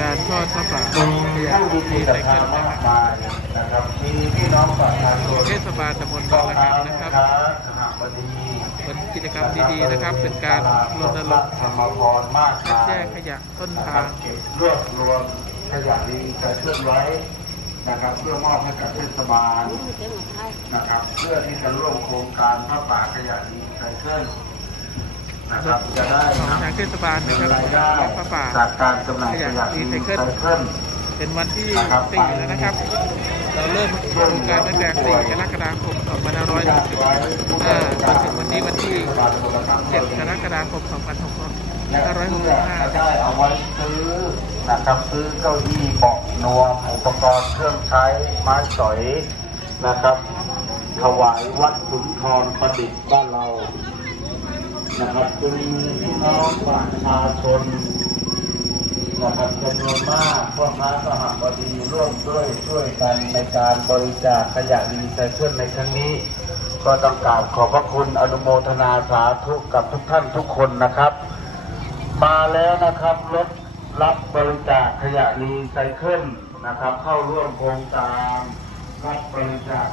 การทอดพระป่ามีขยะผู้มีรีศรัไซทธาเคิลมานะกครับมายนะครับมีพี่น้องประชาชนเทศบาลตำบลพ่บางละคันแม่นะครับค้าสหบดีเป็นกิจกรรมดีๆนะครับ เป็นการรณรงค์ธรรมพรากคัดมายแยกขยะต้นทางเก็บรวบรวมขยะดีจะเคลื่อนไว้นะครับเพื่อมอบให้กับเทศบาลนะครับ เพื่อที่จะร่วมโครงการพระป่าขยะดีไซเคิล นะครับจะได้ของนำทางเทศบาลนะครับรายได้วัดพระป่าจากการจำหน่ายขยะรีไซเคิลเป็นวันที่สี่แล้วนะครับ เราเริ่มโครงการตั้งแต่4กรกฎาคม2565อ่าจนถึงวันนี้วันที่7กรกฎาคมและเพื่อจะ2565ได้เอาไว้ซื้อนะครับซื้อเก้าอี้เบาะนวมอุปกรณ์เครื่องใช้ไม้สอยนะครับ ถวายวัดสุนทรประดิษฐ์บ้านเรา นะครับจึงมีพี่น้องประชาชนนะครับจำนวนมากพ่อค้าสหบดีร่วมด้วยช่วยกันในการบริจาคขยะรีไซเคิลในครั้งนี้ ก็ต้องกราบขอบพระคุณอนุโมทนาสาธุกับทุกท่านทุกคนนะครับ มาแล้วนะครับรถรับบริจาคขยะรีไซเคิลนะครับ เข้าร่วมโครงการรับบริจาค